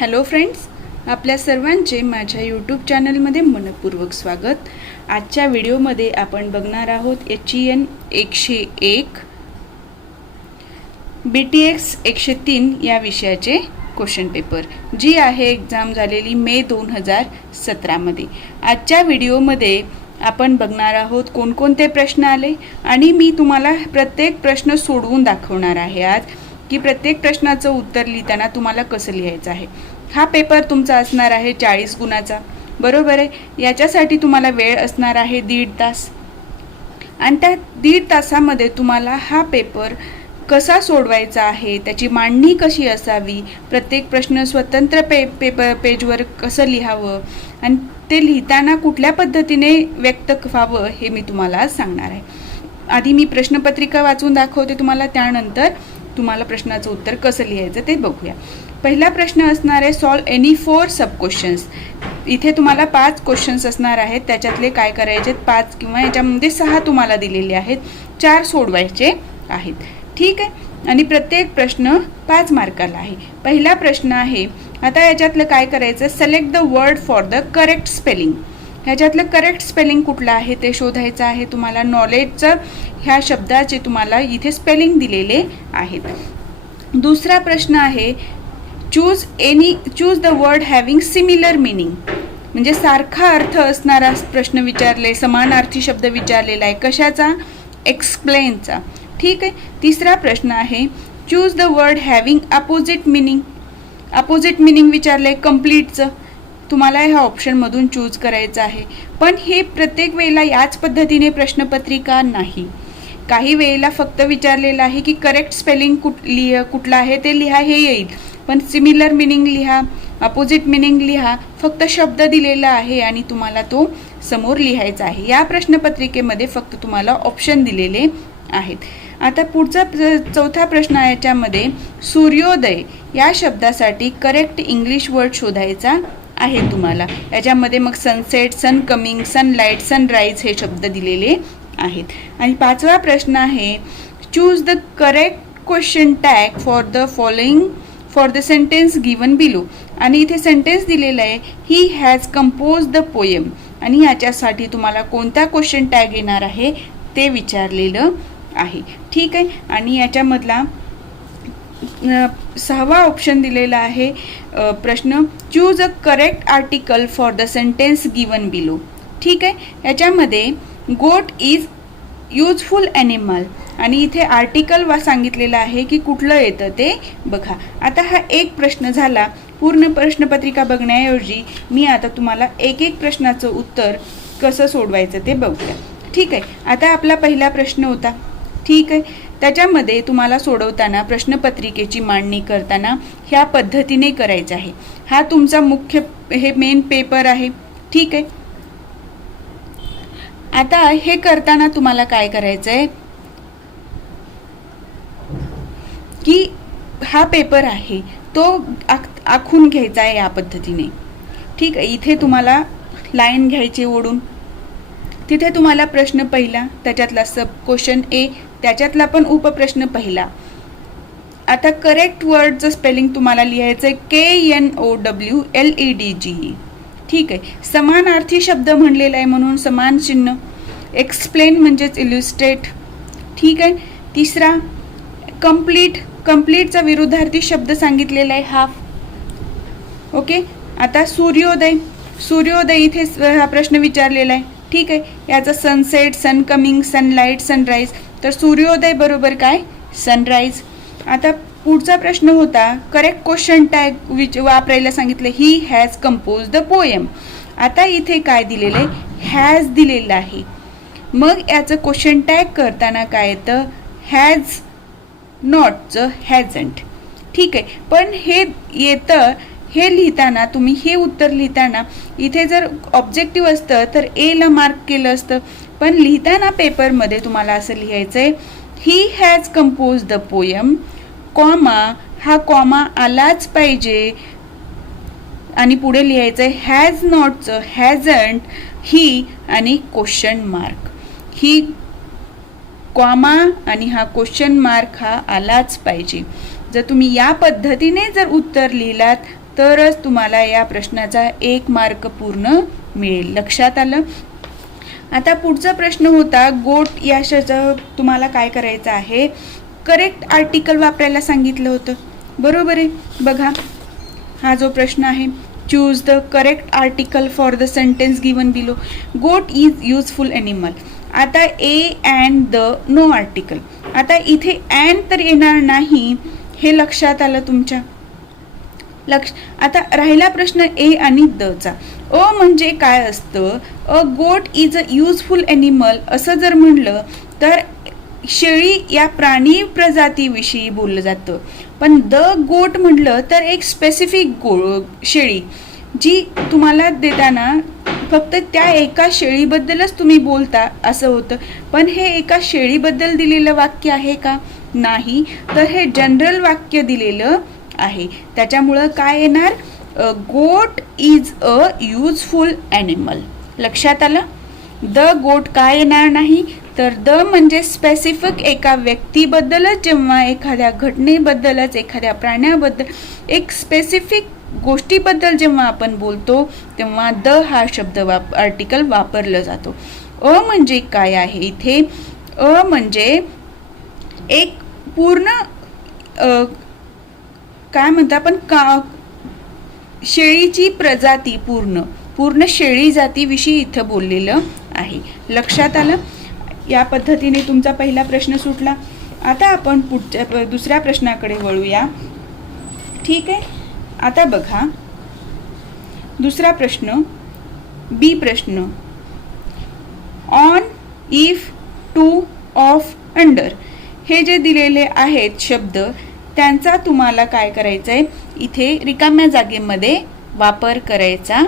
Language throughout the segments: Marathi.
हॅलो फ्रेंड्स, आपल्या सर्वांचे माझ्या यूट्यूब चॅनलमध्ये मनपूर्वक स्वागत। आजच्या व्हिडिओमध्ये आपण बघणार आहोत HEN 101 BTX 103 या विषयाचे क्वेश्चन पेपर, जी आहे एक्झाम झालेली मे 2017 मध्ये। आजच्या व्हिडिओमध्ये आपण बघणार आहोत कोणकोणते प्रश्न आले आणि मी तुम्हाला प्रत्येक प्रश्न सोडवून दाखवणार आहे आज की प्रत्येक प्रश्नाचं उत्तर लिहिताना तुम्हाला कसं लिहायचं आहे। हा पेपर तुमचा असणार आहे 40 गुणाचा, बरोबर आहे। याच्यासाठी तुम्हाला वेळ असणार आहे 1.5 तास आणि त्या 1.5 तासामध्ये तुम्हाला हा पेपर कसा सोडवायचा आहे, त्याची मांडणी कशी असावी, प्रत्येक प्रश्न स्वतंत्र पेजवर कसं लिहावं आणि ते लिहिताना कुठल्या पद्धतीने व्यक्त व्हावं हे मी तुम्हाला सांगणार आहे। आधी मी प्रश्नपत्रिका वाचून दाखवते तुम्हाला, त्यानंतर तुम्हाला प्रश्नाचं उत्तर कसं लिहायचं ते बघूया। पहिला प्रश्न असणार आहे सॉल्व एनी 4 सब क्वेश्चन्स। इथे तुम्हाला 5 क्वेश्चन्स असणार आहेत, त्याच्यातले काय करायचे 5 किंवा याच्यामध्ये 6 तुम्हाला दिलेले आहेत, 4 सोडवायचे आहेत, ठीक आहे। आणि प्रत्येक प्रश्न 5 मार्काला आहे। पहिला प्रश्न आहे, आता याच्यातलं काय करायचं, select the word for the correct spelling. ह्याच्यातलं करेक्ट स्पेलिंग कुठलं आहे ते शोधायचं आहे तुम्हाला। नॉलेजचं ह्या शब्दाचे तुम्हाला इथे स्पेलिंग दिलेले आहेत। दुसरा प्रश्न आहे choose the word having similar meaning, म्हणजे सारखा अर्थ असणारा प्रश्न विचारले, समानार्थी शब्द विचारलेला आहे, कशाचा, एक्सप्लेनचा, ठीक आहे। तिसरा प्रश्न आहे choose the word having opposite meaning. Opposite meaning विचारले, कम्प्लीटचं तुम्हाला ह्या ऑप्शनमधून चूज करायचं आहे। पण हे प्रत्येक वेळेला याच पद्धतीने प्रश्नपत्रिका नाही, काही वेळेला फक्त विचारलेलं आहे की करेक्ट स्पेलिंग कुठलं आहे ते लिहा हे येईल, पण सिमिलर मीनिंग लिहा, अपोजिट मीनिंग लिहा, फक्त शब्द दिलेला आहे आणि तुम्हाला तो समोर लिहायचा आहे। या प्रश्नपत्रिकेमध्ये फक्त तुम्हाला ऑप्शन दिलेले आहेत। आता पुढचा चौथा प्रश्न आहे, याच्यामध्ये सूर्योदय या शब्दासाठी करेक्ट इंग्लिश वर्ड शोधायचा आहे तुम्हाला। याच्यामध्ये मग सनसेट, सन कमिंग, सनलाइट, सनराइज हे शब्द दिलेले आहेत। आणि पाचवा प्रश्न आहे choose the correct question tag for the following for the sentence given below. आणि इथे सेंटेन्स दिलेला आहे he has compose the poem, आणि याच्यासाठी तुम्हाला कोणता क्वेश्चन टॅग येणार आहे ते विचारलेलं आहे, ठीक आहे। आणि याच्यामधला 6वा ऑप्शन दिलेला आहे प्रश्न choose a correct article for the sentence given below, ठीक आहे। याच्यामध्ये गोट इज यूजफुल ॲनिमल, आणि इथे आर्टिकल सांगितलेलं आहे की कुठलं येतं ते बघा। आता हा एक प्रश्न झाला। पूर्ण प्रश्नपत्रिका बघण्याऐवजी मी आता तुम्हाला एक एक प्रश्नाचं उत्तर कसं सोडवायचं ते बघूया, ठीक आहे। आता आपला पहिला प्रश्न होता, ठीक आहे। त्याच्यामध्ये तुम्हाला सोडवताना प्रश्नपत्रिकेची मांडणी करताना ह्या पद्धतीने करायचं आहे। हा तुमचा मुख्य हे मेन पेपर आहे, ठीक आहे। आता हे करताना तुम्हाला काय करायचं आहे की हा पेपर आहे तो आखून घ्यायचा आहे या पद्धतीने, ठीक आहे। इथे तुम्हाला लाईन घ्यायची ओढून, तिथे तुम्हाला प्रश्न पहिला, त्याच्यातला सब क्वेश्चन ए, त्याच्यातला पण उपप्रश्न पहिला। आता करेक्ट वर्डचं स्पेलिंग तुम्हाला लिहायचं आहे KNOWLEDGE, ठीक आहे। समानार्थी शब्द म्हणलेला आहे म्हणून समान चिन्ह, एक्सप्लेन म्हणजेच इल्युस्ट्रेट, ठीक आहे। तिसरा कंप्लीट, कंप्लीटचा विरुद्धार्थी शब्द सांगितलेला आहे हाफ, ओके। आता सूर्योदय, सूर्योदय इथे हा प्रश्न विचारलेला आहे, ठीक आहे। याचा सनसेट, सन कमिंग, सनलाइट, सनराइज, तर सूर्योदय बरोबर काय, सनराइज। आता पुढचा प्रश्न होता करेक्ट क्वेश्चन टॅग वापरायला सांगितलं he has compose the poem. आता इथे काय दिलेलं आहे, हॅज दिलेलं आहे, मग याचं क्वेश्चन टॅग करताना काय येतं, हॅज नॉटचं हॅझंट, ठीक आहे। पण हे येतं, हे लिहिताना तुम्ही हे उत्तर लिहिताना इथे जर ऑब्जेक्टिव्ह असतं तर एला मार्क केलं असतं, पण लिहिताना पेपरमध्ये तुम्हाला असं लिहायचं आहे he has compose the poem, comma, हा कॉमा आलाच पाहिजे आणि पुढे लिहायचं आहे हॅज नॉटचं हॅझंट, ही आणि क्वेश्चन मार्क, ही कॉमा आणि हा क्वेश्चन मार्क हा आलाच पाहिजे। जर तुम्ही या पद्धतीने जर उत्तर लिहिलात तरच तुम्हाला या प्रश्नाचा 1 मार्क पूर्ण मिळेल. लक्षात आलं. आता पुढचा प्रश्न होता गोट या तुम्हाला काय करायचं आहे, करेक्ट आर्टिकल वापरायला सांगितलं होतं. बरोबर आहे. बघा हा जो प्रश्न आहे, choose the correct article for the sentence given below. Goat is useful animal. आता a and the no article. आता इथे अँड तर येणार नाही, हे लक्षात आलं तुमच्या. आता राहिला प्रश्न ए आणि द चा. अ म्हणजे काय असतं, अ गोट इज अ युजफुल एनिमल असं जर म्हणलं तर शेळी या प्राणी प्रजातीविषयी बोललं जातं. पण द गोट म्हटलं तर एक स्पेसिफिक शेळी जी तुम्हाला देताना फक्त त्या एका शेळीबद्दलच तुम्ही बोलता असं होतं. पण हे एका शेळीबद्दल दिलेलं वाक्य आहे का? नाही. तर हे जनरल वाक्य दिलेलं आहे. त्याच्यामुळं काय येणार, गोट इज अ युजफुल ॲनिमल. लक्षात आलं. द गोट काय येणार नाही, तर द म्हणजे स्पेसिफिक एका व्यक्तीबद्दलच, जेव्हा एखाद्या घटनेबद्दलच, एखाद्या प्राण्याबद्दल, एक स्पेसिफिक गोष्टीबद्दल जेव्हा आपण बोलतो तेव्हा द हा शब्द आर्टिकल वापरलं जातो. अ म्हणजे काय आहे इथे, अ म्हणजे एक पूर्ण काय म्हणतो आपण, शेळीची प्रजाती, पूर्ण शेळी जातीविषयी इथं बोललेलं आहे. लक्षात आलं. या पद्धतीने तुमचा पहिला प्रश्न सुटला. आता आपण पुढच्या दुसऱ्या प्रश्नाकडे वळूया. ठीक आहे. आता बघा दुसरा प्रश्न, बी प्रश्न, on, if, to, of, under हे जे दिलेले आहेत शब्द, त्यांचा तुम्हाला काय करायचं आहे, इथे रिकाम्या जागेमध्ये वापर करायचा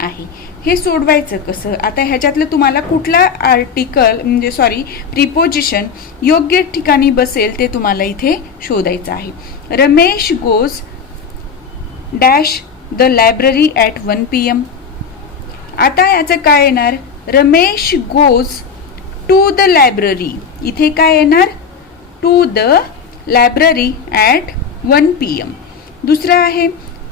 आहे. हे सोडवायचं कसं. आता ह्याच्यातलं तुम्हाला कुठला आर्टिकल म्हणजे प्रिपोजिशन योग्य ठिकाणी बसेल ते तुम्हाला इथे शोधायचं आहे. Ramesh goes dash the library at 1 PM. आता याचं काय येणार, Ramesh goes to the library. इथे काय येणार, to the library at 1 PM. दुसरा आहे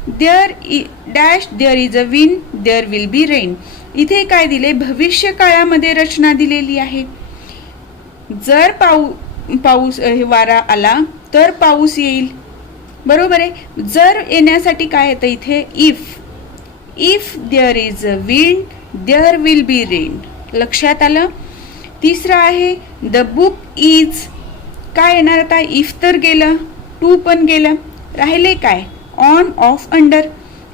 dash there is a wind there will be rain. इथे काय दिले, भविष्य काळामध्ये रचना दिलेली आहे. जर पाऊस वारा आला तर पाऊस येईल. बरोबर आहे. जर येण्यासाठी काय येतं इथे, if there is a wind there will be rain. लक्षात आलं. तिसरा आहे द बुक इज, काय येणार आता, इफ तर गेलं, टू पण गेलं, राहिले काय, ऑन, ऑफ, अंडर.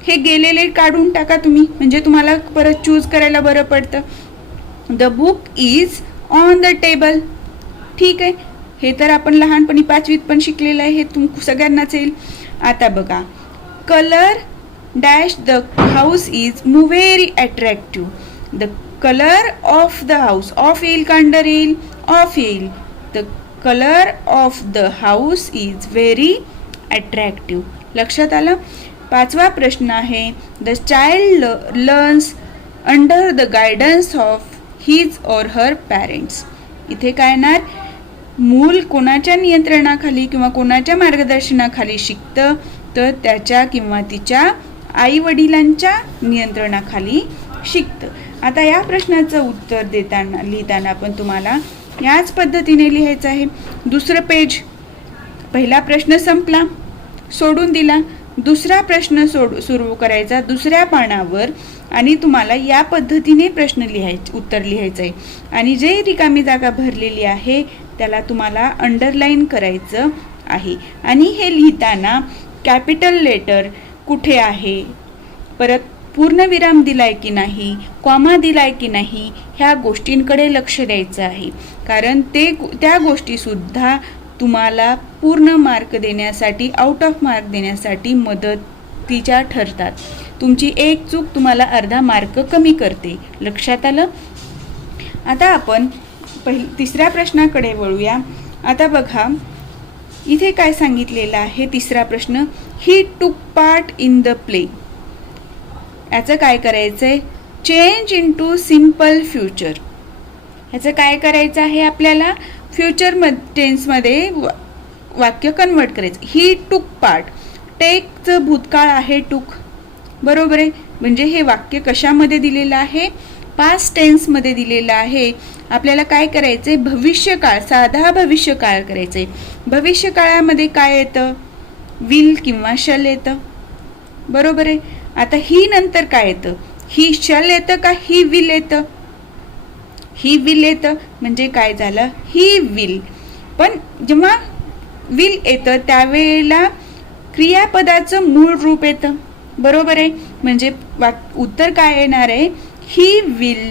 हे गेलेले काढून टाका तुम्ही, म्हणजे तुम्हाला परत चूज करायला बरं पडतं. The book is on the table. ठीक आहे. हे तर आपण लहानपणी 5वीत पण शिकलेलं आहे, हे सगळ्यांनाच येईल. आता बघा, colour dash the house is very attractive. The colour of the house, of येईल का अंडर येईल, ऑफ येईल. The colour of the house is very attractive. लक्षात आलं. 5वा प्रश्न आहे the child learns under the guidance of his और हर पॅरेंट्स. इथे काय येणार, मूल कोणाच्या नियंत्रणाखाली किंवा कोणाच्या मार्गदर्शनाखाली शिकतं, तर त्याच्या किंवा तिच्या आई वडिलांच्या नियंत्रणाखाली शिकतं. आता या प्रश्नाचं उत्तर लिहिताना पण तुम्हाला याच पद्धतीने लिहायचं आहे. दुसरं पेज, पहिला प्रश्न संपला, सोडून दिला. दुसरा प्रश्न सुरू करायचा दुसऱ्या पानावर आणि तुम्हाला या पद्धतीने प्रश्न उत्तर लिहायचं आहे. आणि जे रिकामी जागा भरलेली आहे त्याला तुम्हाला अंडरलाईन करायचं आहे. आणि हे लिहिताना कॅपिटल लेटर कुठे आहे, परत पूर्णविराम दिलाय की नाही, कॉमा दिलाय की नाही, ह्या गोष्टींकडे लक्ष द्यायचं आहे. कारण त्या गोष्टीसुद्धा तुम्हाला पूर्ण मार्क देण्यासाठी, आउट ऑफ मार्क देण्यासाठी मदतीच्या ठरतात. तुमची एक चूक तुम्हाला अर्धा मार्क कमी करते. लक्षात आलं. आता आपण तिसऱ्या प्रश्नाकडे वळूया. आता बघा इथे काय सांगितलेलं आहे. तिसरा प्रश्न, ही टूक पार्ट इन द प्ले. याचं काय करायचंय, चेंज इनटू सिंपल फ्युचर. ह्याचं काय करायचं आहे, आपल्याला फ्युचर टेन्समध्ये वाक्य कन्वर्ट करायचं. ही टूक पार्ट, टेकचं भूतकाळ आहे टूक. बरोबर आहे. म्हणजे हे वाक्य कशामध्ये दिलेलं आहे? पास्ट टेन्समध्ये दिलेलं आहे. आपल्याला काय करायचंय? भविष्यकाळ, साधा भविष्यकाळ करायचंय. भविष्यकाळामध्ये काय येतं? विल किंवा शल येतं. बरोबर आहे. आता ही नंतर काय येतं? ही शल येतं का ही विल येतं? ही विल येतं. म्हणजे काय झालं? He will. पण जेव्हा विल येतं त्यावेळेला क्रियापदाचं मूळ रूप येतं. बरोबर आहे. म्हणजे उत्तर काय येणार आहे? He will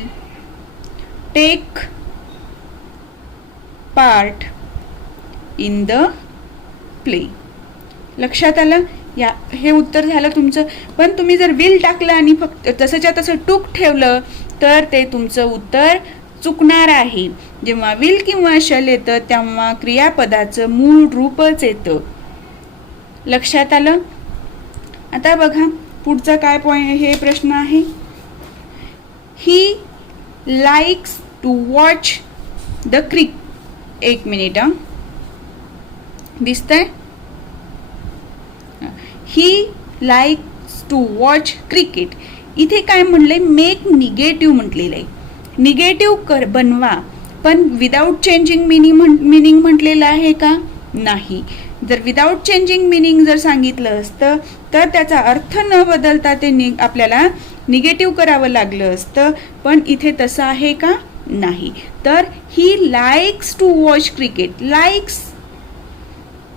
take part in the play. लक्षात आलं? हे उत्तर झालं तुमचं. पण तुम्ही जर विल टाकलं आणि फक्त तसंच्या तसं टूक ठेवलं तर ते तुमचं उत्तर चुकणार आहे. जेव्हा विल किंवा शल येतं तेव्हा क्रियापदाचं मूळ रूपच येतं. लक्षात आलं? आता बघा पुढचा काय पॉइंट, हे प्रश्न आहे. He likes to watch the एक मिनिट दिसतंय? He likes to watch cricket. इथे काय म्हणलंय? मेक निगेटिव्ह म्हटलेलं आहे. निगेटिव्ह बनवा, पण विदाउट चेंजिंग मिनिंग म्हटलेलं आहे का? नाही. जर विदाउट चेंजिंग मिनिंग जर सांगितलं असतं तर त्याचा अर्थ न बदलता ते आपल्याला निगेटिव्ह करावं लागलं असतं. पण इथे तसं आहे का? नाही. तर he likes to watch cricket. Likes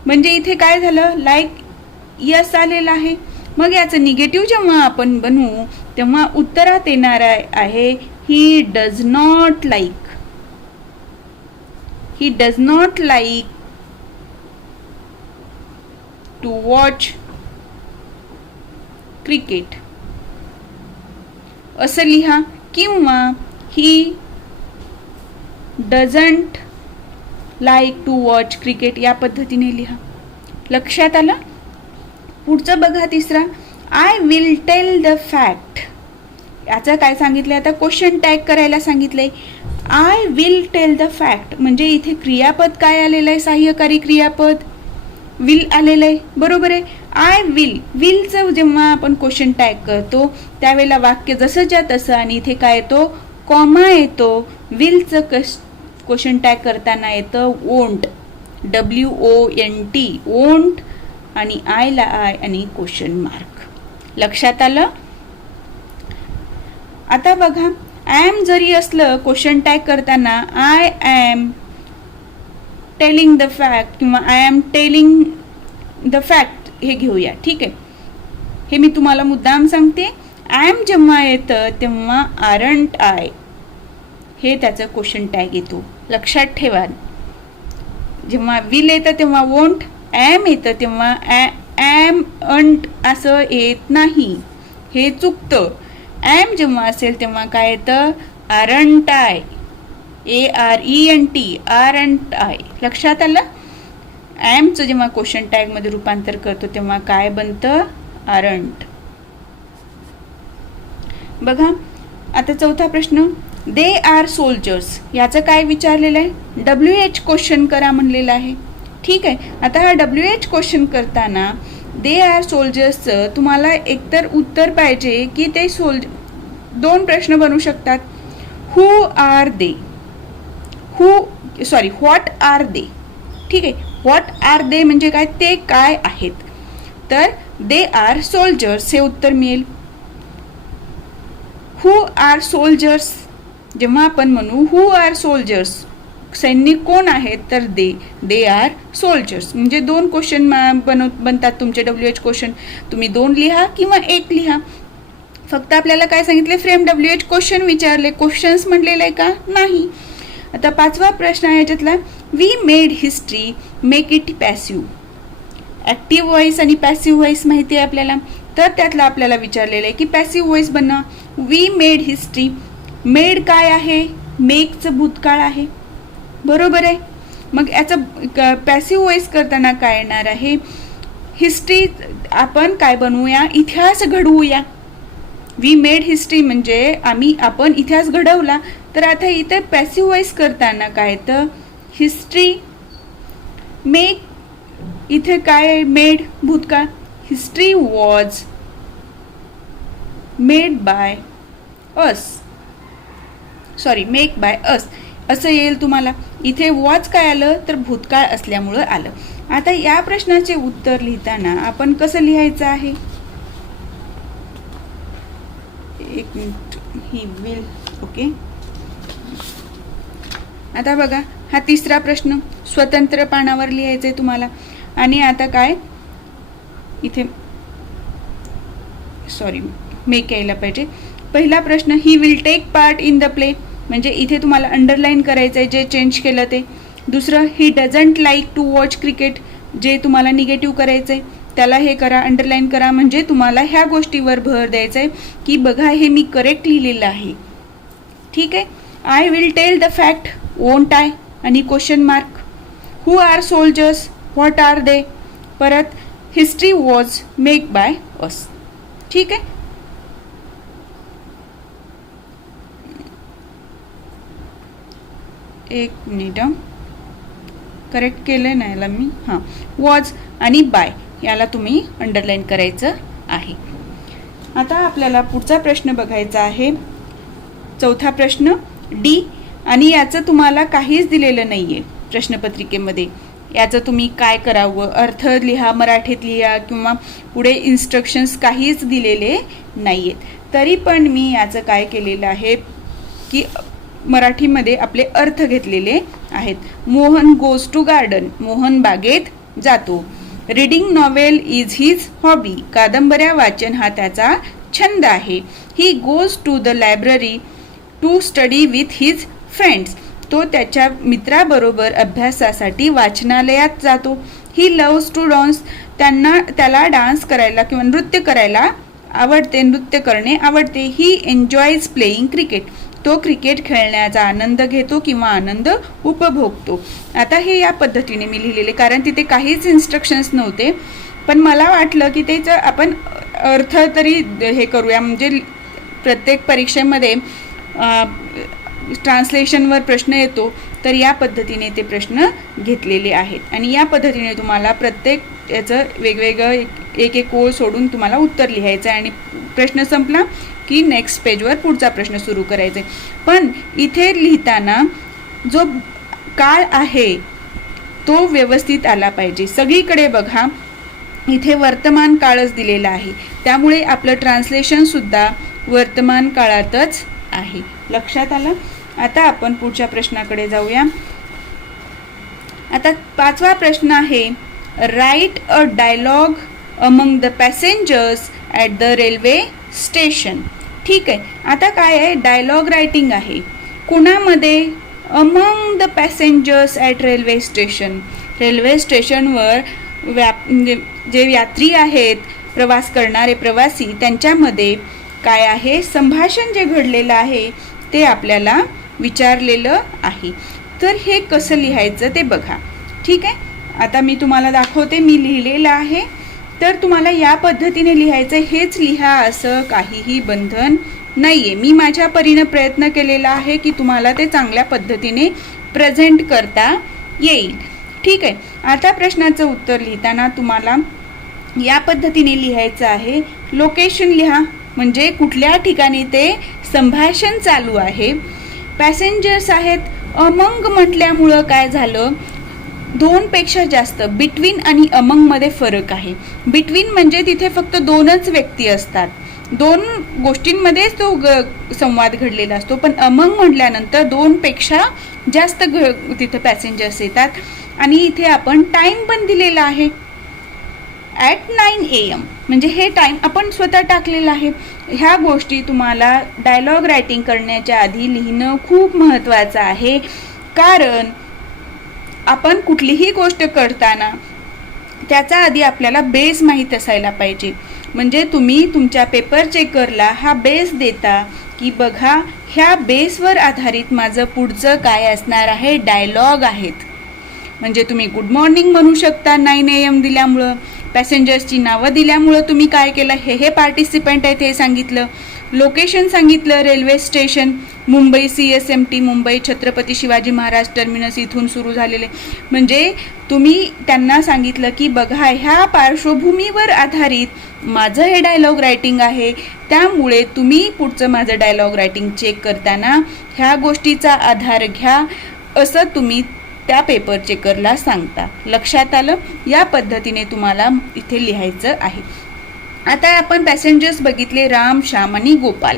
म्हणजे इथे काय झालं? लाईक यस आलेलं आहे. मग याचं निगेटिव्ह जेव्हा आपण बनवू तेव्हा उत्तरात येणार आहे he does not like. He does not like to watch cricket असं लिहा. किंवा he doesn't like to watch cricket या पद्धतीने लिहा. लक्षात आलं? पुढचं बघा तिसरा. I will tell the fact. याचं काय सांगितलंय? आता क्वेश्चन टॅग करायला सांगितलंय. I will tell the fact म्हणजे इथे क्रियापद काय आलेलं आहे? सहाय्यकारी क्रियापद विल आलेलं आहे. बरोबर आहे. आय विल, विलचं जेव्हा आपण क्वेश्चन टॅग करतो त्यावेळेला वाक्य जसंच्या तसं आणि इथे काय येतो? कॉमा येतो. विलचं क्वेश्चन टॅग करताना येतं वोंट, WONT, वोंट आणि आयला आय आणि क्वेश्चन मार्क. लक्षात आलं? आता बघा ॲम जरी असलं क्वेश्चन टॅग करताना I am telling the fact किंवा I am telling the fact हे घेऊया. ठीक आहे. हे मी तुम्हाला मुद्दाम सांगते. ॲम जेव्हा येतं तेव्हा आरंट आय हे त्याचं क्वेश्चन टॅग येतो. लक्षात ठेवा. जेव्हा विल येतं तेव्हा वोंट, ॲम येतं तेव्हा ॲम अंट असं येत नाही. हे चुकतं. ॲम जेव्हा असेल तेव्हा काय येतं? Aren't I, ARENT, aren't I. लक्षात आलं? ॲमचं जेव्हा क्वेश्चन टॅगमध्ये रूपांतर करतो तेव्हा काय बनतं? आरंट. बघा आता चौथा प्रश्न. दे आर सोल्जर्स याचं काय विचारलेलं आहे? WH क्वेश्चन करा म्हणलेलं आहे. ठीक आहे. आता हा WH क्वेश्चन करताना दे आर सोल्जर्सचं तुम्हाला एकतर उत्तर पाहिजे की ते दोन प्रश्न बनवू शकतात. Who are they, what are दे. ठीक आहे. व्हॉट आर दे म्हणजे काय? ते काय आहेत? तर दे आर सोल्जर्स हे उत्तर मिळेल. हू आर सोल्जर्स जेव्हा आपण म्हणू हू आर सोल्जर्स सैनिक कोण आहेत? तर दे आर सोल्जर्स. म्हणजे दोन क्वेश्चन बनतात तुमचे WH क्वेश्चन. तुम्ही 2 लिहा किंवा 1 लिहा. फक्त आपल्याला काय सांगितले? फ्रेम WH क्वेश्चन विचारले. क्वेश्चन्स म्हटलेले का? नाही. आता 5वा प्रश्न आहे याच्यातला. We made history make it passive. Active voice आणि पॅसिव्ह व्हॉइस माहिती आहे आपल्याला. तर त्यातला आपल्याला विचारलेलं आहे की पॅसिव्ह व्हॉइस बनवा. We made history. मेड काय आहे? मेकचं भूतकाळ आहे. बरोबर आहे. मग याचं पॅसिव्ह व्हॉइस करताना काय येणार आहे? हिस्ट्री आपण काय बनवूया? इतिहास घडवूया. वी मेड हिस्ट्री म्हणजे आपण इतिहास घडवला. तर आता इथे पॅसिव्ह व्हॉइस करताना काय येतं? हिस्ट्री. मेक इथे काय? मेड भूतकाळ. History was made by us, sorry make by अस असं येईल तुम्हाला. इथे वॉज काय आलं तर भूतकाळ असल्यामुळं आलं. आता या प्रश्नाचे उत्तर लिहिताना आपण कसं लिहायचं आहे, एक मिनिट, ही विल, ओके. आता बघा हा तिसरा प्रश्न स्वतंत्र पानावर लिहायचं आहे तुम्हाला. आणि आता काय इथे सॉरी मेक यायला पाहिजे. पहिला प्रश्न he will take part in the play, म्हणजे इथे तुम्हाला अंडरलाईन करायचं आहे जे चेंज केलं ते. दुसरं he doesn't like to watch cricket, जे तुम्हाला निगेटिव्ह करायचं आहे त्याला हे करा, अंडरलाईन करा. म्हणजे तुम्हाला ह्या गोष्टीवर भर द्यायचा आहे की बघा हे मी करेक्ट लिहिलेलं आहे. ठीक आहे. I will tell the fact, won't I, आणि question mark. Who are soldiers, what are they. परत history was make by us. ठीक आहे. एक मिनिट, करेक्ट केलं ना याला मी, हां. वॉज आणि बाय याला तुम्ही अंडरलाईन करायचं आहे. आता आपल्याला पुढचा प्रश्न बघायचा आहे, चौथा प्रश्न डी. आणि याचं तुम्हाला काहीच दिलेलं नाही आहे प्रश्नपत्रिकेमध्ये. याचं तुम्ही काय करावं, अर्थ लिहा, मराठीत लिहा, किंवा पुढे इन्स्ट्रक्शन्स काहीच दिलेले नाही आहेत. तरी पण मी याचं काय केलेलं आहे की मराठीमध्ये आपले अर्थ घेतलेले आहेत. Mohan goes to garden, Mohan बागेत जातो. Reading novel is his hobby, कादंबऱ्या वाचन हा त्याचा छंद आहे. He goes to the library to study with his friends, तो त्याच्या मित्राबरोबर अभ्यासासाठी वाचनालयात जातो. ही लव्स टू डान्स, त्याला डान्स करायला किंवा नृत्य करायला आवडते, नृत्य करणे आवडते. ही एन्जॉयज प्लेइंग क्रिकेट, तो क्रिकेट खेळण्याचा आनंद घेतो किंवा आनंद उपभोगतो. आता हे या पद्धतीने मी लिहिलेले, कारण तिथे काहीच इन्स्ट्रक्शन्स नव्हते, पण मला वाटलं की त्याचं आपण अर्थ तरी हे करूया. म्हणजे प्रत्येक परीक्षेमध्ये ट्रान्सलेशनवर प्रश्न येतो, तर या पद्धतीने ते प्रश्न घेतलेले आहेत. आणि या पद्धतीने तुम्हाला प्रत्येक याचं वेगवेगळं एक एक ओळ सोडून तुम्हाला उत्तर लिहायचं आहे. आणि प्रश्न संपला की नेक्स्ट पेजवर पुढचा प्रश्न सुरू करायचा आहे. पण इथे लिहिताना जो काळ आहे तो व्यवस्थित आला पाहिजे. सगळीकडे बघा इथे वर्तमान काळच दिलेला आहे, त्यामुळे आपलं ट्रान्सलेशनसुद्धा वर्तमान काळातच आहे. लक्षात आलं. आता आपण पुढच्या प्रश्नाकडे जाऊया. आता पाचवा प्रश्न आहे, write a dialogue among the passengers at the railway station. ठीक आहे. आता काय आहे, डायलॉग रायटिंग आहे. कुणामध्ये, among the passengers at railway station. Railway स्टेशनवर जे यात्री आहेत, प्रवास करणारे प्रवासी, त्यांच्यामध्ये काय आहे, संभाषण जे घडलेलं आहे ते आपल्याला विचारलेलं आहे. तर हे कसं लिहायचं ते बघा. ठीक आहे. आता मी तुम्हाला दाखवते, मी लिहिलेलं आहे, तर तुम्हाला या पद्धतीने लिहायचं. हेच लिहा असं काहीही बंधन नाही आहे. मी माझ्या परीने प्रयत्न केलेला आहे की तुम्हाला ते चांगल्या पद्धतीने प्रेझेंट करता येईल. ठीक आहे. आता प्रश्नाचं उत्तर लिहिताना तुम्हाला या पद्धतीने लिहायचं आहे. लोकेशन लिहा, म्हणजे कुठल्या ठिकाणी ते संभाषण चालू आहे. पॅसेंजर्स आहेत. अमंग म्हटल्यामुळं काय झालं, दोनपेक्षा जास्त, बिटवीन आणि अमंगमध्ये फरक आहे. बिटवीन म्हणजे तिथे फक्त दोनच व्यक्ती असतात, दोन गोष्टींमध्येच तो संवाद घडलेला असतो. पण अमंग म्हटल्यानंतर दोनपेक्षा जास्त तिथे पॅसेंजर्स येतात. आणि इथे आपण टाईम पण दिलेला आहे, ॲट 9 AM, म्हणजे हे टाईम आपण स्वतः टाकलेलं आहे. ह्या गोष्टी तुम्हाला डायलॉग रायटिंग करण्याच्या आधी लिहिणं खूप महत्त्वाचं आहे. कारण आपण कुठलीही गोष्ट करताना त्याचा आधी आपल्याला बेस माहीत असायला पाहिजे. म्हणजे तुम्ही तुमच्या पेपर चेकरला हा बेस देता की बघा ह्या बेसवर आधारित माझं पुढचं काय असणार आहे, डायलॉग आहेत. म्हणजे तुम्ही गुड मॉर्निंग म्हणू शकता 9 AM दिल्यामुळं, पॅसेंजर्सची नावं दिल्यामुळं तुम्ही काय केलं, हे पार्टिसिपंट आहेत हे सांगितलं. लोकेशन सांगितलं, railway station Mumbai CSMT Mumbai Chhatrapati Shivaji Maharaj terminus इथून सुरू झालेले. म्हणजे तुम्ही त्यांना सांगितलं की बघा ह्या पार्श्वभूमीवर आधारित माझं हे डायलॉग रायटिंग आहे, त्यामुळे तुम्ही पुढचं माझं डायलॉग रायटिंग चेक करताना ह्या गोष्टीचा आधार घ्या, असं तुम्ही त्या पेपर चेकरला सांगता. लक्षात आलं? या पद्धतीने तुम्हाला इथे लिहायचं आहे. आता आपण पॅसेंजर्स बघितले, राम, श्याम आणि गोपाल.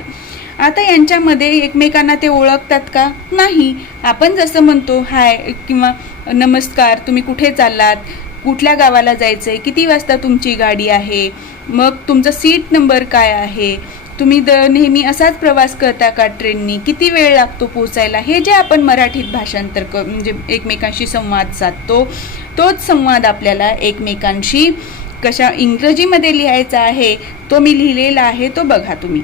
आता यांच्यामध्ये एकमेकांना ते ओळखतात का? नाही. आपण जसं म्हणतो हाय किंवा नमस्कार, तुम्ही कुठे चाललात, कुठल्या गावाला जायचं आहे, किती वाजता तुमची गाडी आहे, मग तुमचं सीट नंबर काय आहे, तुम्ही नेहमी असाच प्रवास करता का ट्रेननी, किती वेळ लागतो पोचायला, हे जे आपण मराठीत भाषांतर म्हणजे एकमेकांशी संवाद साधतो, तोच संवाद आपल्याला एकमेकांशी कशा इंग्रजीमध्ये लिहायचा आहे तो मी लिहिलेला आहे, तो बघा तुम्ही.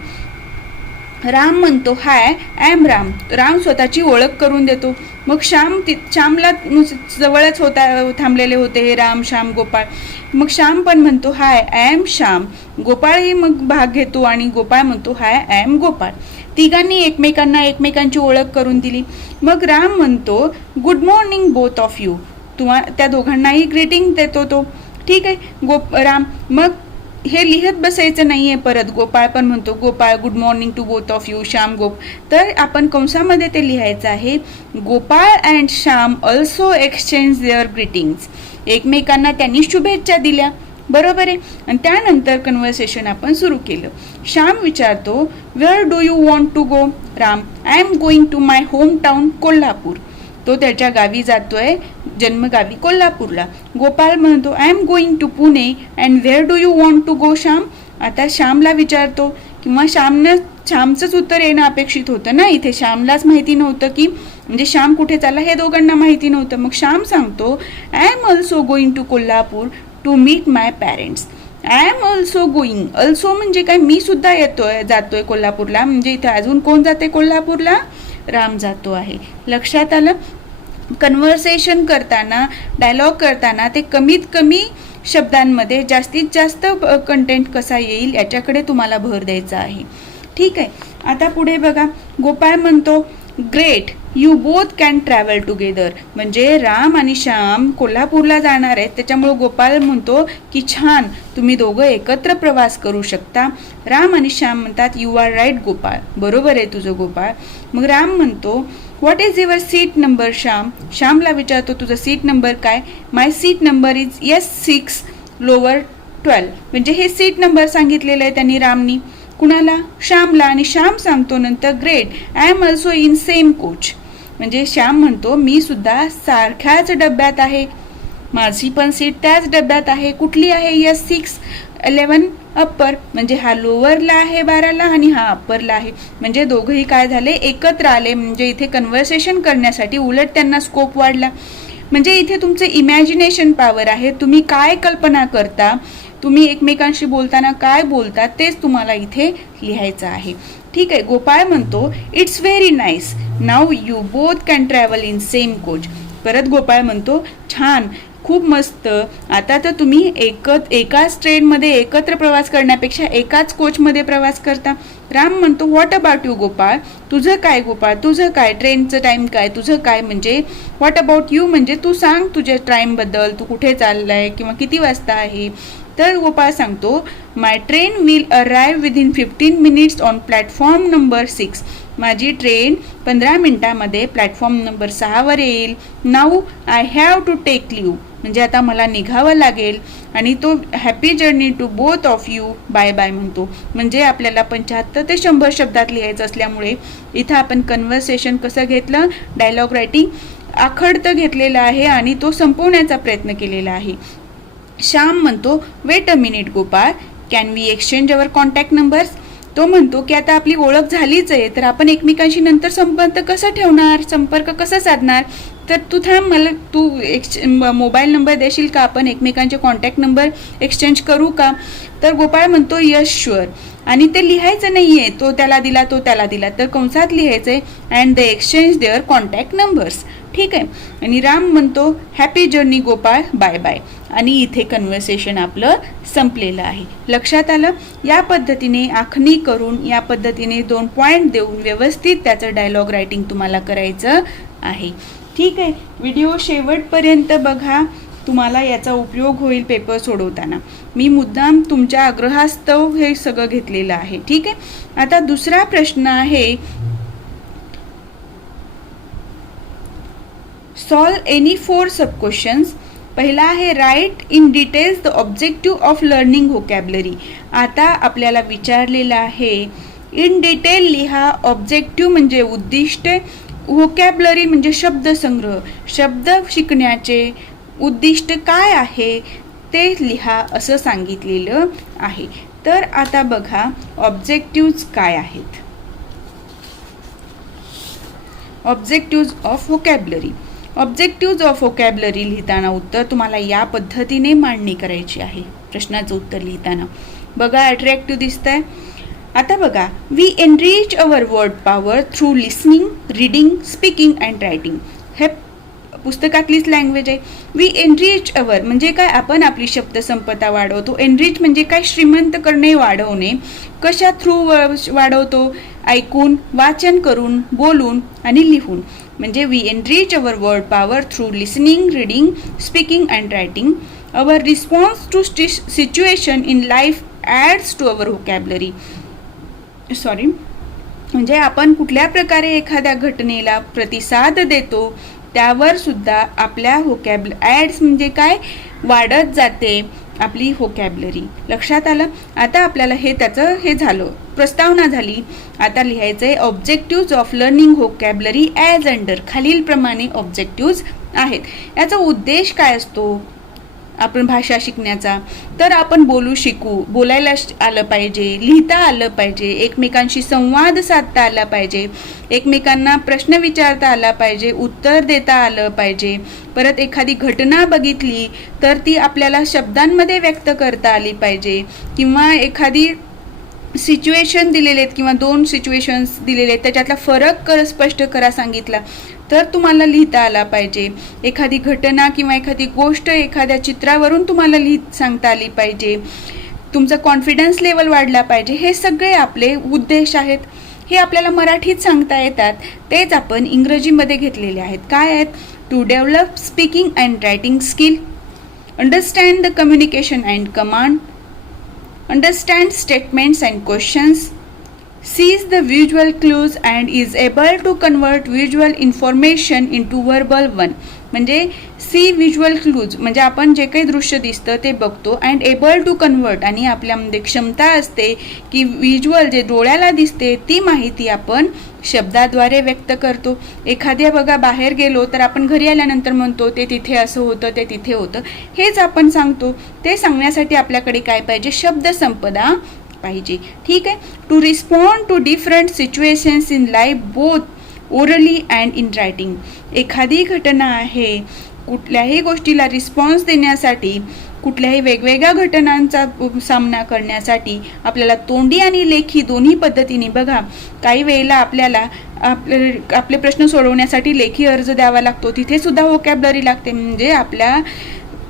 राम म्हणतो हाय, आय एम राम. राम स्वतःची ओळख करून देतो. मग श्यामला जवळच थांबलेले होते हे राम, श्याम, गोपाळ. मग श्याम पण म्हणतो हाय, आय एम श्याम. गोपाळही मग भाग घेतो आणि गोपाळ म्हणतो हाय, आय एम गोपाळ. तिघांनी एकमेकांची ओळख करून दिली. मग राम म्हणतो good morning both of you. त्या दोघांनाही ग्रीटिंग देतो तो. ठीक आहे राम. मग हे लिहत बसायचं नाहीये परत. गोपाळ पण म्हणतो Gopal good morning to both of you, Shyam, तर आपण कंसामध्ये ते लिहायचं आहे Gopal and Shyam also exchange their greetings. एकमेकांना त्यांनी शुभेच्छा दिल्या, बरोबर आहे. आणि त्यानंतर कन्व्हर्सेशन आपण सुरू केलं. श्याम विचारतो where do you want to go. Ram I am going to my home town Kolhapur. तो त्याच्या गावी जातोय, जन्मगावी कोल्हापूरला. गोपाळ म्हणतो I am going to Pune and where do you want to go Shyam. आता श्यामला विचारतो, किंवा श्यामचंच उत्तर येणं अपेक्षित होतं ना. इथे श्यामलाच माहिती नव्हतं की म्हणजे श्याम कुठे चालला हे दोघांना माहिती नव्हतं. मग श्याम सांगतो I am also going to Kolhapur to meet my parents. I am also going, also म्हणजे काय, मी सुद्धा जातोय कोल्हापूरला. म्हणजे इथे अजून कोण जाते कोल्हापूरला? राम जातो आहे. लक्षात आलं? कन्व्हर्सेशन करताना, डायलॉग करताना ते कमीत कमी शब्दांमध्ये जास्तीत जास्त कंटेंट कसा येईल याच्याकडे तुम्हाला भर द्यायचा आहे. ठीक आहे. आता पुढे बघा, गोपाळ म्हणतो great you both can travel together. म्हणजे राम आणि श्याम कोल्हापूरला जाणार आहेत, त्याच्यामुळे गोपाळ म्हणतो की छान, तुम्ही दोघं एकत्र प्रवास करू शकता. राम आणि श्याम म्हणतात यू आर राईट गोपाळ, बरोबर आहे तुझं गोपाळ. मग राम म्हणतो what is your seat number Shyam. श्यामला विचारतो तुझं सीट नंबर काय. My seat number is S6 lower 12. म्हणजे हे सीट नंबर सांगितलेलं आहे त्यांनी रामनी. कुणाला? श्यामला. आणि श्याम सांगतो नंतर great I am also in same coach. म्हणजे श्याम म्हणतो मी सुद्धा सारख्याच डब्यात आहे, माझी पण सीट त्याच डब्यात आहे. कुठली आहे? S6 11 upper. म्हणजे हा लोअरला आहे 12ला आणि हा अप्परला आहे. म्हणजे दोघंही काय झाले, एकत्र आले. म्हणजे इथे कन्व्हर्सेशन करण्यासाठी उलट त्यांना स्कोप वाढला. म्हणजे इथे तुमचं इमॅजिनेशन पॉवर आहे. तुम्ही काय कल्पना करता, तुम्ही एकमेकांशी बोलताना काय बोलता, तेच तुम्हाला इथे लिहायचं आहे. ठीक आहे. गोपाळ म्हणतो it's very nice now you both can travel in same coach. परत गोपाळ म्हणतो छान, खूप मस्त, आता तर तुम्ही एकाच ट्रेनमध्ये एकत्र प्रवास करण्यापेक्षा एकाच कोचमध्ये प्रवास करता. राम म्हणतो व्हॉट अबाउट यू गोपाळ. तुझं काय गोपाळ, तुझं काय, ट्रेनचं टाईम काय, तुझं काय. म्हणजे व्हॉट अबाउट यू म्हणजे तू सांग तुझ्या टाईमबद्दल, तू कुठे चाललाय किंवा किती वाजता आहे. तर गोपाळ सांगतो my train will arrive within 15 minutes on platform number 6. माझी ट्रेन 15 मिनिटामध्ये प्लॅटफॉर्म नंबर 6वर येईल. Now I have to take leave. म्हणजे आता मला निघावं लागेल. आणि तो happy journey to both of you bye bye म्हणतो. म्हणजे आपल्याला 75 ते 100 शब्दात लिहायचं असल्यामुळे इथं आपण कन्व्हर्सेशन कसं घेतलं, डायलॉग रायटिंग आखडतं घेतलेलं आहे आणि तो संपवण्याचा प्रयत्न केलेला आहे. श्याम म्हणतो wait a minute Gopal can we exchange our contact numbers. तो म्हणतो की आता आपली ओळख झालीच आहे, तर आपण एकमेकांशी नंतर संपर्क कसा ठेवणार, संपर्क कसा साधणार. तर तू थांब, मला तू मोबाईल नंबर देशील का, आपण एकमेकांचे कॉन्टॅक्ट नंबर एक्सचेंज करू का. तर गोपाळ म्हणतो यस शुअर. आणि ते लिहायचं नाहीये तो त्याला दिला तो त्याला दिला, तर कंसात लिहायचंय and they exchange their contact numbers. ठीक आहे. आणि राम म्हणतो happy journey Gopal bye bye. आणि इथे कन्व्हर्सेशन आपलं संपलेलं आहे. लक्षात आलं? या पद्धतीने आखणी करून या पद्धतीने 2 पॉईंट देऊन व्यवस्थित त्याचं डायलॉग रायटिंग तुम्हाला करायचं आहे. ठीक आहे, व्हिडिओ शेवटपर्यंत बघा, तुम्हाला याचा उपयोग होईल पेपर सोडवताना. मी मुद्दाम तुमच्या आग्रहास्तव हे सगळं घेतलेलं आहे. ठीक आहे, आता दुसरा प्रश्न आहे, सॉल्व एनी 4 सब क्वेश्चन्स. पहिला आहे write in details the objective of learning vocabulary. आता आपल्याला विचारलेलं आहे इन डिटेल लिहा. ऑब्जेक्टिव्ह म्हणजे उद्दिष्ट, व्होकॅब्लरी म्हणजे शब्दसंग्रह. शब्द शिकण्याचे उद्दिष्ट काय आहे ते लिहा असं सांगितलेलं आहे. तर आता बघा ऑब्जेक्टिव्ह काय आहेत. Objective of vocabulary. Objective of vocabulary लिहिताना उत्तर तुम्हाला या पद्धतीने मांडणी करायची आहे. प्रश्नाचं उत्तर लिहिताना बघा अट्रॅक्टिव्ह दिसतंय. आता बघा, we enrich our word power through listening, reading, speaking and writing. हे पुस्तकातलीच लँग्वेज आहे. वी एनरिच अवर म्हणजे काय, आपण आपली शब्दसंपदा वाढवतो. एनरिच म्हणजे काय, श्रीमंत करणे, वाढवणे. कशा थ्रू वाढवतो, ऐकून, वाचन करून, बोलून आणि लिहून. म्हणजे we enrich our word power through listening, reading, speaking and writing. Our response to situation in life adds to our vocabulary. म्हणजे आपण कुठल्या प्रकारे एखाद्या घटनेला प्रतिसाद देतो त्यावर सुद्धा आपल्या ॲड्स म्हणजे काय, वाढत जाते आपली व्होकॅब्लरी. लक्षात आलं? आता आपल्याला हे झालं, प्रस्तावना झाली. आता लिहायचं आहे objective of learning vocabulary as under. खालीलप्रमाणे ऑब्जेक्टिव्ह आहेत. याचा उद्देश काय असतो आपण भाषा शिकण्याचा? तर आपण बोलायला आलं पाहिजे, लिहिता आलं पाहिजे, एकमेकांशी संवाद साधता आला पाहिजे, एकमेकांना प्रश्न विचारता आला पाहिजे, उत्तर देता आलं पाहिजे. परत एखादी घटना बघितली तर ती आपल्याला शब्दांमध्ये व्यक्त करता आली पाहिजे, किंवा एखादी सिच्युएशन दिलेले आहेत किंवा 2 सिच्युएशन्स दिलेले आहेत त्याच्यातला फरक स्पष्ट करा सांगितला तर तुम्हाला लिहिता आला पाहिजे. एखादी घटना किंवा एखादी गोष्ट एखाद्या चित्रावरून तुम्हाला सांगता आली पाहिजे. तुमचा कॉन्फिडन्स लेवल वाढला पाहिजे. हे सगळे आपले उद्देश आहेत. हे आपल्याला मराठीत सांगता येतात, तेच आपण इंग्रजीमध्ये घेतलेले आहेत. काय आहेत? To develop speaking and writing skill, understand the communication and command, understand statements and questions, sees the visual clues and is able to convert visual information into verbal one. म्हणजे सी व्हिज्युअल क्लूज म्हणजे आपण जे काही दृश्य दिसतं ते बघतो, अँड एबल टू कन्वर्ट आणि आपल्यामध्ये क्षमता असते की व्हिज्युअल जे डोळ्याला दिसते ती माहिती आपण शब्दाद्वारे व्यक्त करतो. एखाद्या बघा बाहेर गेलो तर आपण घरी आल्यानंतर म्हणतो ते तिथे असं होतं, ते तिथे होतं, हेच आपण सांगतो. ते सांगण्यासाठी आपल्याकडे काय पाहिजे? शब्दसंपदा पाहिजे. ठीक आहे. To respond to different situations in life both orally and in writing. एखादी घटना आहे, कुठल्याही गोष्टीला रिस्पॉन्स देण्यासाठी, कुठल्याही वेगवेगळ्या घटनांचा सामना करण्यासाठी आपल्याला तोंडी आणि लेखी दोन्ही पद्धतीने बघा. काही वेळेला आपल्याला आपले प्रश्न सोडवण्यासाठी लेखी अर्ज द्यावा लागतो, तिथे सुद्धा व्होकॅब्लरी लागते. म्हणजे आपल्या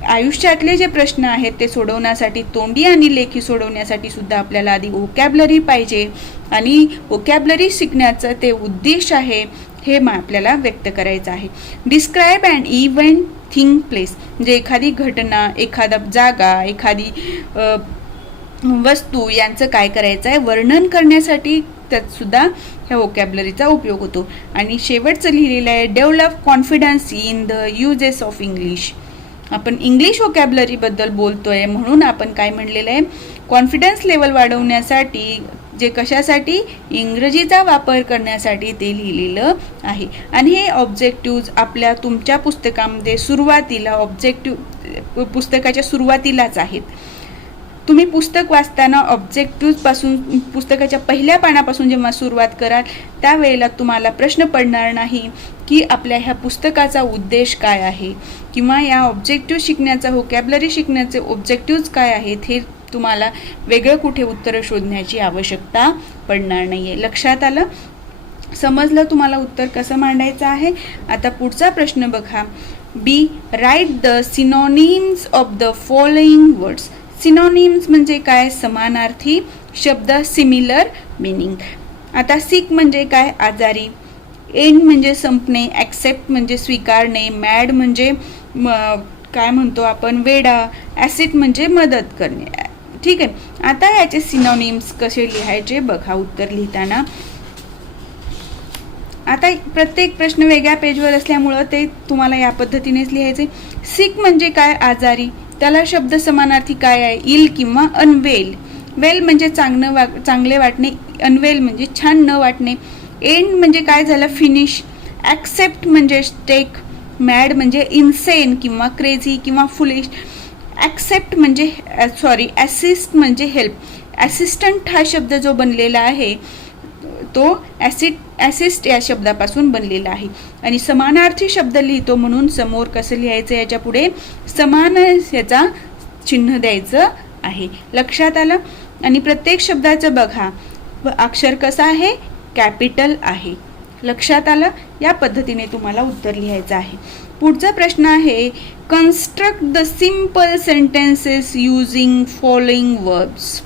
आयुष्यातले जे प्रश्न आहेत ते सोडवण्यासाठी, तोंडी आणि लेखी सोडवण्यासाठी सुद्धा आपल्याला आधी व्होकॅब्लरी पाहिजे. आणि व्होकॅब्लरी शिकण्याचं ते उद्देश आहे हे आपल्याला व्यक्त करायचं आहे. Describe and event, thing, place म्हणजे एखादी घटना, एखादा जागा, एखादी वस्तू यांचं काय करायचं आहे वर्णन करण्यासाठी त्यात सुद्धा ह्या व्होकॅब्लरीचा उपयोग होतो. आणि शेवटचं लिहिलेलं आहे develop confidence in the uses of English. आपण इंग्लिश व्होकॅब्लरीबद्दल बोलतोय म्हणून आपण काय म्हणलेलं आहे, कॉन्फिडन्स लेवल वाढवण्यासाठी, जे कशासाठी, इंग्रजीचा वापर करण्यासाठी ते लिहिलेलं आहे. आणि हे ऑब्जेक्टिव्ह आपल्या तुमच्या पुस्तकामध्ये सुरुवातीला पुस्तकाच्या सुरुवातीलाच आहेत. तुम्ही पुस्तक वाचताना ऑब्जेक्टिव्हपासून पुस्तकाच्या पहिल्या पानापासून जेव्हा सुरुवात कराल त्यावेळेला तुम्हाला प्रश्न पडणार नाही की आपल्या ह्या पुस्तकाचा उद्देश काय आहे, किंवा या ऑब्जेक्टिव्ह शिकण्याचा, व्होकॅब्लरी शिकण्याचे ऑब्जेक्टिव्ह काय आहेत हे तुम्हाला वेगळं कुठे उत्तरं शोधण्याची आवश्यकता पडणार नाही आहे. लक्षात आलं? समजलं तुम्हाला उत्तर कसं मांडायचं आहे. आता पुढचा प्रश्न बघा. B, write the synonyms of the following words. Synonyms म्हणजे काय? समानार्थी शब्द, सिमिलर मिनिंग. आता सिक म्हणजे काय? आजारी. एंड म्हणजे संपणे. ॲक्सेप्ट म्हणजे स्वीकारणे. मॅड म्हणजे काय म्हणतो आपण? वेडा. ॲसिड म्हणजे मदत करणे. ठीक आहे. आता याचे सिनोनिम्स कसे लिहायचे बघा उत्तर लिहिताना. आता प्रत्येक प्रश्न वेगळ्या पेजवर असल्यामुळं ते तुम्हाला या पद्धतीनेच लिहायचे. सिक म्हणजे काय? आजारी. त्याला शब्द समानार्थी काय आहे? इल किंवा अनवेल. वेल म्हणजे चांगले वाटणे. अनवेल म्हणजे छान न वाटणे. एंड म्हणजे काय झालं? फिनिश. ॲक्सेप्ट म्हणजे टेक. मॅड म्हणजे इन्सेन किंवा क्रेझी किंवा फुलिश. ॲक्सेप्ट म्हणजे असिस्ट म्हणजे हेल्प. असिस्टंट हा शब्द जो बनलेला आहे तो ॲसिस्ट या शब्दापासून बनलेला आहे. आणि समानार्थी शब्द लिहितो म्हणून समोर कसं लिहायचं? याच्या पुढे समान याचा चिन्ह द्यायचं आहे. लक्षात आलं? आणि प्रत्येक शब्दाचं बघा अक्षर कसं आहे? कॅपिटल आहे. लक्षात आलं? या पद्धतीने तुम्हाला उत्तर लिहायचं आहे. पुढचा प्रश्न आहे, construct the simple sentences using following verbs.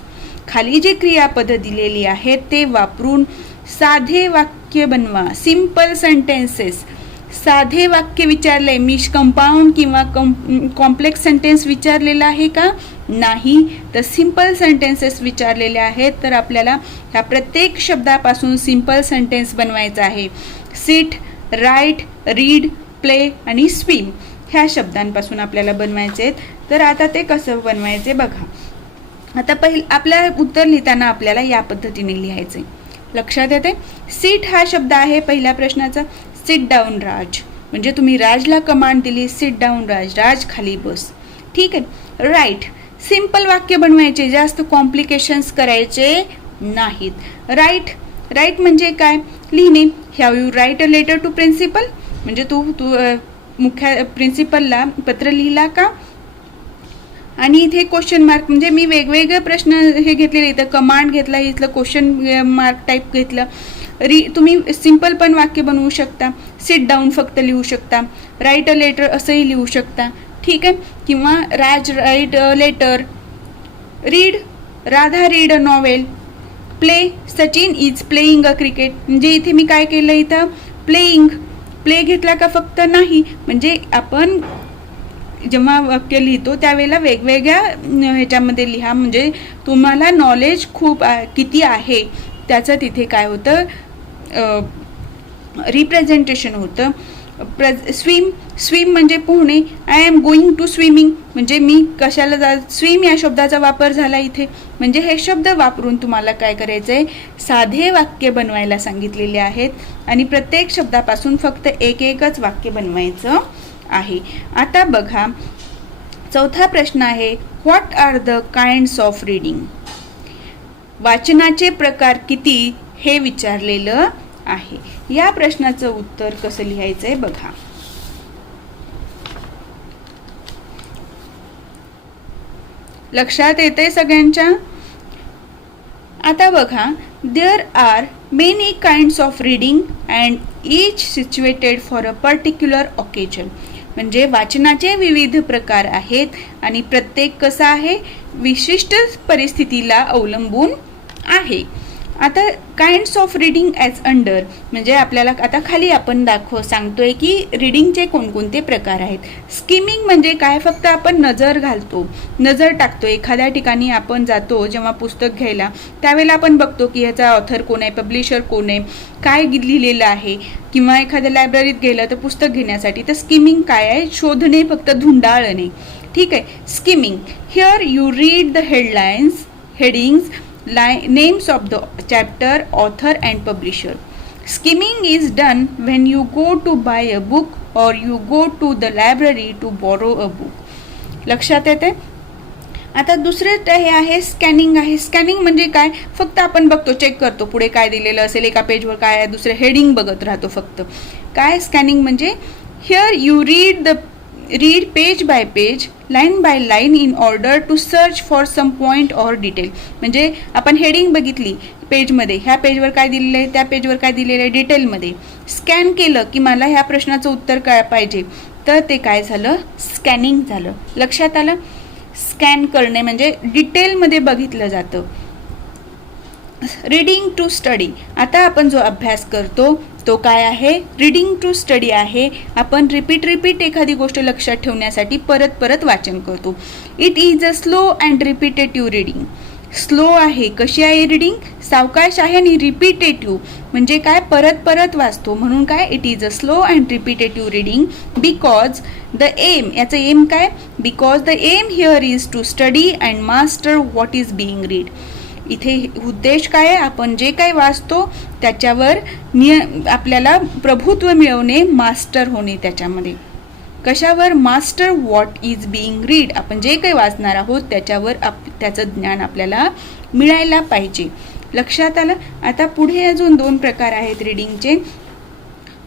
खाली जे क्रियापद दिलेली आहेत ते वापरून साधे वाक्य बनवा. Simple sentences. साधे वाक्य विचारले. मी कंपाऊंड किंवा कॉम्प्लेक्स सेंटेन्स विचारलेला आहे का? नाही. तर सिम्पल सेंटेन्सेस विचारलेले आहेत. तर आपल्याला ह्या प्रत्येक शब्दापासून सिम्पल सेंटेन्स बनवायचा आहे. सिट, राईट, रीड, प्ले आणि स्विम ह्या शब्दांपासून आपल्याला बनवायचे आहेत. तर आता ते कसं बनवायचे बघा. आता आपल्या उत्तर लिहिताना आपल्याला या पद्धतीने लिहायचे. लक्षात येते? सीट हा शब्द आहे पहिल्या प्रश्नाचा. सिट डाऊन राज म्हणजे तुम्ही राजला कमांड दिली. सिट डाऊन राज, राज खाली बस. ठीक आहे. राईट, सिंपल वाक्य बनवायचे, जास्त कॉम्प्लिकेशन्स करायचे नाहीत. राईट म्हणजे काय? लिहिणे. Have you write a letter to principal म्हणजे तू मुख्य प्रिन्सिपलला पत्र लिहिला का? आणि इथे क्वेश्चन मार्क म्हणजे मी वेगवेगळे प्रश्न हे घेतलेले. इथं कमांड घेतला, इथलं क्वेश्चन मार्क टाईप घेतलं. तुम्ही सिंपल पण वाक्य बनवू शकता. सिट डाऊन फक्त लिहू शकता. राईट अ लेटर असंही लिहू शकता. ठीक आहे. किंवा Raj write a letter. Read, Radha read a novel. Play, Sachin is playing a cricket म्हणजे इथे मी काय केलं? इथं प्लेइंग. प्ले घेतला का फक्त? नाही. म्हणजे आपण जेव्हा वाक्य लिहितो त्यावेळेला वेगवेगळ्या ह्याच्यामध्ये लिहा म्हणजे तुम्हाला नॉलेज खूप किती आहे त्याचं तिथे काय होतं? रिप्रेझेंटेशन होतं. स्विम म्हणजे पोहणे. I am going to swimming म्हणजे मी कशाला स्विम या शब्दाचा वापर झाला इथे. म्हणजे हे शब्द वापरून तुम्हाला काय करायचं आहे? साधे वाक्य बनवायला सांगितलेले आहेत आणि प्रत्येक शब्दापासून फक्त एकच वाक्य बनवायचं आहे. आता बघा चौथा प्रश्न आहे, what are the kinds of reading. वाचनाचे प्रकार किती हे विचारलेलं आहे. या प्रश्नाचं उत्तर कसं लिहायचंय बघा. लक्षात येते सगळ्यांच्या? आता बघा, there are many kinds of reading and each situated for a particular occasion. म्हणजे वाचनाचे विविध प्रकार आहेत आणि प्रत्येक कसा आहे? विशिष्ट परिस्थितीला अवलंबून आहे. आता kinds of reading as under म्हणजे आपल्याला आता खाली आपण सांगतोय की रीडिंगचे कोणकोणते प्रकार आहेत. स्किमिंग म्हणजे काय? फक्त आपण नजर घालतो, नजर टाकतो. एखाद्या ठिकाणी आपण जातो जेव्हा पुस्तक घ्यायला त्यावेळेला आपण बघतो की ह्याचा ऑथर कोण आहे, पब्लिशर कोण आहे, काय लिहिलेलं आहे. किंवा एखाद्या लायब्ररीत गेलं तर पुस्तक घेण्यासाठी तर स्किमिंग काय आहे? शोधणे, फक्त धुंडाळणे. ठीक आहे. Skimming, here you read the headings, names of the chapter, author and publisher. Skimming is done when you go to buy a book or you go to the library to borrow a book. लक्षात येते? आता दुसरं हे आहे स्कॅनिंग आहे. स्कॅनिंग म्हणजे काय? फक्त आपण बघतो, चेक करतो पुढे काय दिलेलं असेल, एका पेजवर काय आहे, दुसरं हेडिंग बघत राहतो फक्त. काय स्कॅनिंग म्हणजे? Here you read the read page by page, line by line in order to search for some point or detail. म्हणजे आपण हेडिंग बघितली पेजमध्ये, ह्या पेजवर काय दिलेलं आहे, त्या पेजवर काय दिलेलं आहे, डिटेलमध्ये स्कॅन केलं की मला ह्या प्रश्नाचं उत्तर काय पाहिजे, तर ते काय झालं, स्कॅनिंग झालं. लक्षात आलं. स्कॅन करणे म्हणजे डिटेलमध्ये बघितलं जातं. रीडिंग टू स्टडी, आता आपण जो अभ्यास करतो तो काय आहे, रीडिंग टू स्टडी आहे. आपण रिपीट एखादी गोष्ट लक्षात ठेवण्यासाठी परत वाचन करतो. It is a slow and repetitive reading. Slow आहे, कशी आहे रीडिंग, सावकाश आहे, आणि रिपीटेटिव्ह म्हणजे काय, परत वाचतो, म्हणून काय, it is a slow and repetitive reading. Because the aim, याचं एम काय, because the aim here is to study and master what is being read. इथे उद्देश काय आहे, आपण जे काही वाचतो त्याच्यावर आपल्याला प्रभुत्व मिळवणे, मास्टर होणे त्याच्यामध्ये. कशावर, master what is being read. आपण जे काही वाचणार आहोत त्याच्यावर त्याचं ज्ञान आपल्याला मिळायला पाहिजे. लक्षात आलं. आता पुढे अजून 2 प्रकार आहेत रीडिंगचे.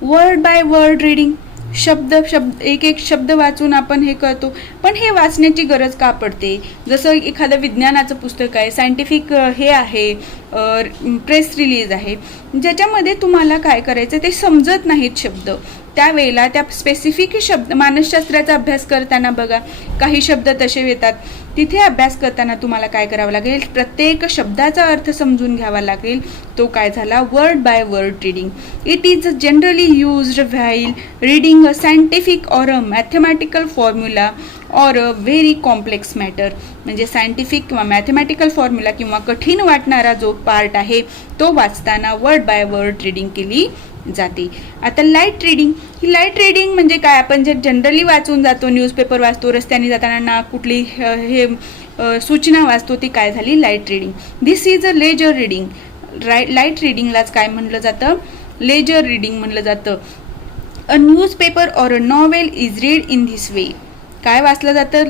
वर्ड बाय वर्ड रीडिंग, शब्द एक शब्द वाचून आपण हे करतो, पण हे वाचण्याची गरज का पडते. जसं एखादं विज्ञानाचं पुस्तक आहे, सायंटिफिक हे आहे, प्रेस रिलीज आहे, ज्याच्यामध्ये तुम्हाला काय करायचं ते समजत नाहीत शब्द, त्यावेळेला त्या स्पेसिफिक शब्द, मानसशास्त्राचा अभ्यास करताना बघा काही शब्द तसे येतात, तिथे अभ्यास करताना तुम्हाला काय करावं लागेल, प्रत्येक शब्दाचा अर्थ समजून घ्यावा लागेल. तो काय झाला, word by word reading. It is generally used while reading a scientific or a mathematical formula or a very complex matter. म्हणजे सायंटिफिक किंवा मॅथमॅटिकल फॉर्म्युला किंवा कठीण वाटणारा जो पार्ट आहे तो वाचताना वर्ड बाय वर्ड रीडिंग केली जाते. आता लाईट रीडिंग, ही लाईट रीडिंग म्हणजे काय, आपण जे जनरली वाचून जातो, न्यूजपेपर वाचतो, रस्त्याने जाताना ना कुठली हे सूचना वाचतो, ती काय झाली, light reading. This is a leisure reading. Light रीडिंगलाच काय म्हणलं जातं, लेजर रीडिंग म्हणलं जातं. A newspaper or a novel is read in this way. काय वाचलं जातं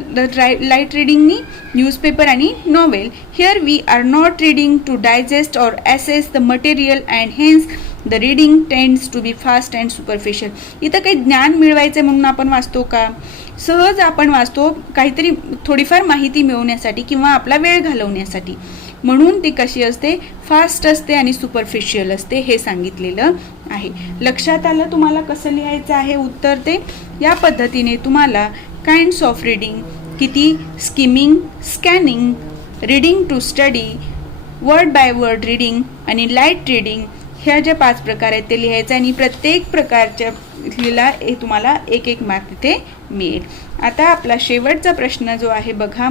लाईट रीडिंगनी, न्यूजपेपर आणि novel. Here we are not reading to digest or assess the material and hence the reading tends to be fast and superficial. इथं काही ज्ञान मिळवायचं म्हणून आपण वाचतो का, सहज आपण वाचतो काहीतरी थोडीफार माहिती मिळवण्यासाठी किंवा आपला वेळ घालवण्यासाठी, म्हणून ती कशी असते, फास्ट असते आणि सुपरफिशियल असते, हे सांगितलेलं आहे. लक्षात आलं तुम्हाला कसं लिहायचं आहे उत्तर ते. या पद्धतीने तुम्हाला काइंड्स ऑफ रीडिंग किती, skimming, scanning, reading to study, word by word reading आणि लाईट रीडिंग, ह्या ज्या 5 प्रकार आहेत ते लिहायचं आणि प्रत्येक प्रकारच्या लिहिला तुम्हाला 1 मार्क तिथे मिळेल. आता आपला शेवटचा प्रश्न जो आहे बघा,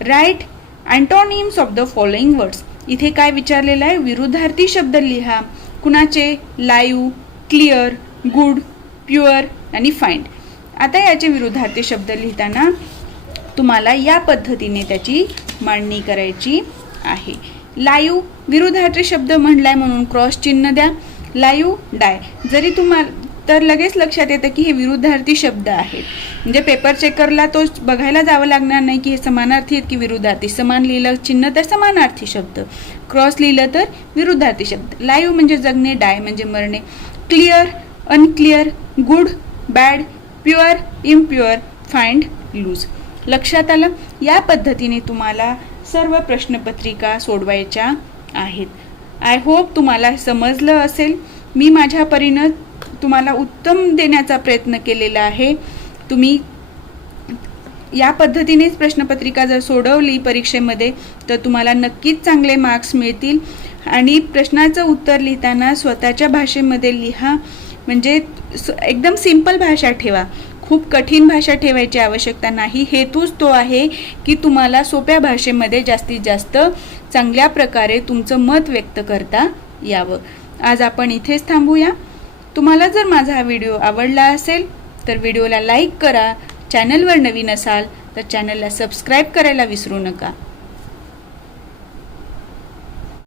write antonyms of the following words. इथे काय विचारलेलं आहे, विरुद्धार्थी शब्द लिहा. कुणाचे, लाईव्ह, क्लिअर, गुड, प्युअर आणि फाइंड. आता याचे विरुद्धार्थी शब्द लिहिताना तुम्हाला या पद्धतीने त्याची मांडणी करायची आहे. लाईव्ह विरुद्धार्थी शब्द म्हणलाय म्हणून क्रॉस चिन्ह द्या. लाईव्ह डाय, जरी तुम्हाला तर लगेच लक्षात येतं की हे विरुद्धार्थी शब्द आहेत, म्हणजे पेपर चेकरला तो बघायला जावं लागणार नाही की हे समानार्थी आहेत की विरुद्धार्थी. समान लिहिलं चिन्ह तर समानार्थी शब्द, क्रॉस लिहिलं तर विरुद्धार्थी शब्द. लाईव्ह म्हणजे जगणे, डाय म्हणजे मरणे. Clear, unclear, good, bad, pure, impure, find, lose. लक्षात आलं. या पद्धतीने तुम्हाला सर्व प्रश्नपत्रिका सोडवायच्या आहेत. आय होप तुम्हाला समजलं असेल. मी माझ्या परीनं तुम्हाला उत्तम देण्याचा प्रयत्न केलेला आहे. तुम्ही या पद्धतीनेच प्रश्नपत्रिका जर सोडवली परीक्षेमध्ये तर तुम्हाला नक्कीच चांगले मार्क्स मिळतील. आणि प्रश्नाचं उत्तर लिहिताना स्वतःच्या भाषेमध्ये लिहा, म्हणजे एकदम सिंपल भाषा ठेवा. खूप कठीण भाषा ठेवायची आवश्यकता नाही. हेतूच तो आहे की तुम्हाला सोप्या भाषेमध्ये जास्तीत जास्त चांगल्या प्रकारे तुमचं मत व्यक्त करता यावं. आज आपण इथेच थांबूया. तुम्हाला जर माझा हा व्हिडिओ आवडला असेल तर व्हिडिओला लाईक करा. चॅनलवर नवीन असाल तर चॅनलला सबस्क्राईब करायला विसरू नका.